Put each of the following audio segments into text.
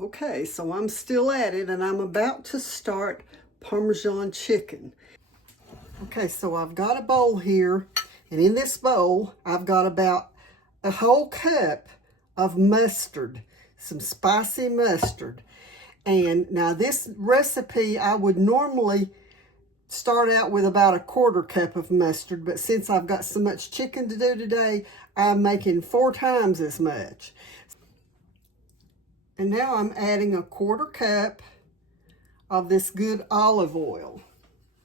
Okay, so I'm still at it and I'm about to start Parmesan chicken. Okay, so I've got a bowl here, and in this bowl I've got about a whole cup of mustard, some spicy mustard. And now this recipe I would normally start out with about a quarter cup of mustard, but since I've got so much chicken to do today, I'm making 4 times as much. And now I'm adding a quarter cup of this good olive oil.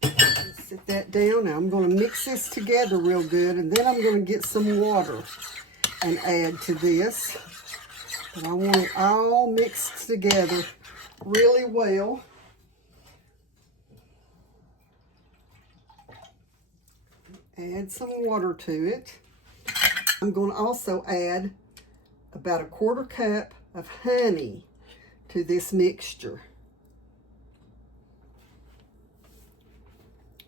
Set that down. Now I'm going to mix this together real good, and then I'm going to get some water and add to this. And I want it all mixed together really well. Add some water to it. I'm going to also add about a quarter cup of honey to this mixture.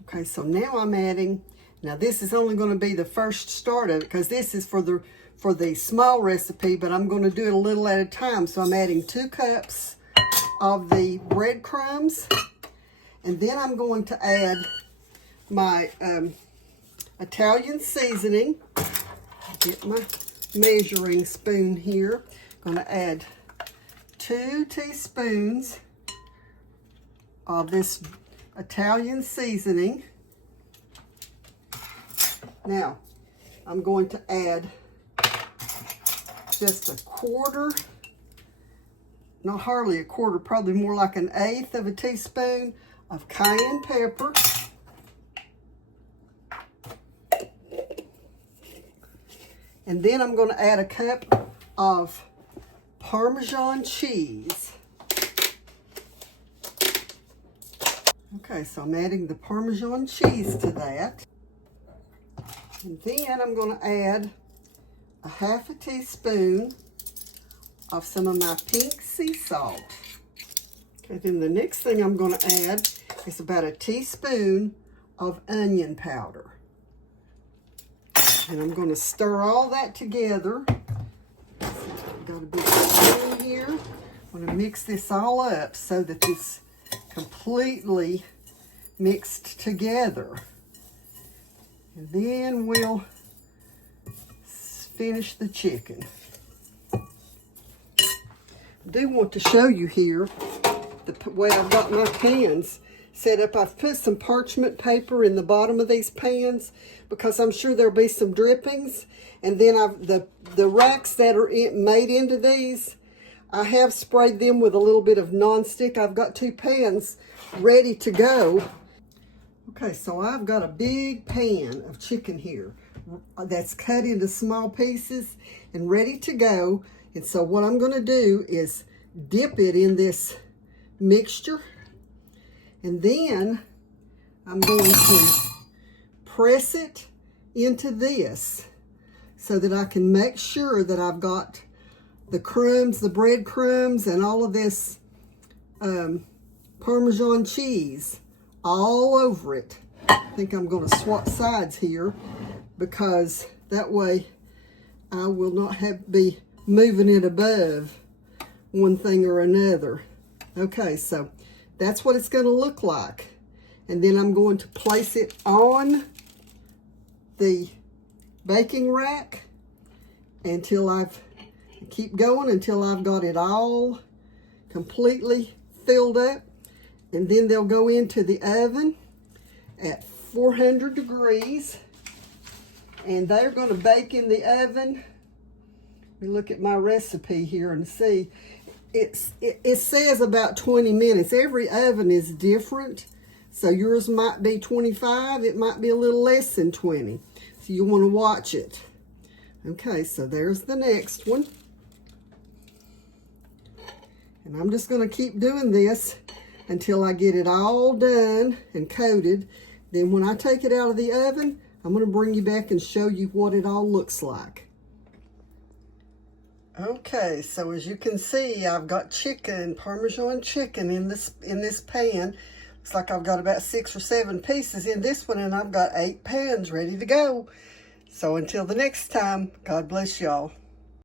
Okay, so now I'm adding, now this is only going to be the first start of it because this is for the small recipe, but I'm going to do it a little at a time. So I'm adding 2 cups of the breadcrumbs, and then I'm going to add my Italian seasoning. Get my measuring spoon here. I'm going to add 2 teaspoons of this Italian seasoning. Now, I'm going to add just a quarter, not hardly a quarter, probably more like 1/8 of a teaspoon of cayenne pepper. And then I'm going to add a cup of Parmesan cheese. Okay, so I'm adding the Parmesan cheese to that. And then I'm going to add a 1/2 teaspoon of some of my pink sea salt. Okay, then the next thing I'm going to add is about a teaspoon of onion powder. And I'm going to stir all that together. I've got a big spoon here. I'm going to mix this all up so that it's completely mixed together. And then we'll finish the chicken. I do want to show you here the way I've got my pans set up. I've put some parchment paper in the bottom of these pans because I'm sure there'll be some drippings. And then the racks that are made into these, I have sprayed them with a little bit of nonstick. I've got 2 pans ready to go. Okay, so I've got a big pan of chicken here that's cut into small pieces and ready to go. And so what I'm going to do is dip it in this mixture. And then I'm going to press it into this so that I can make sure that I've got the crumbs, the breadcrumbs, and all of this Parmesan cheese all over it. I think I'm going to swap sides here because that way I will not be moving it above one thing or another. Okay, so that's what it's going to look like. And then I'm going to place it on the baking rack until keep going until I've got it all completely filled up. And then they'll go into the oven at 400 degrees. And they're going to bake in the oven. Let me look at my recipe here and see. It says about 20 minutes. Every oven is different. So yours might be 25. It might be a little less than 20. So you want to watch it. Okay, so there's the next one. And I'm just going to keep doing this until I get it all done and coated. Then when I take it out of the oven, I'm going to bring you back and show you what it all looks like. Okay, so as you can see, I've got chicken, Parmesan chicken in this pan. Looks like I've got about 6 or 7 pieces in this one, and I've got 8 pans ready to go. So until the next time, God bless y'all.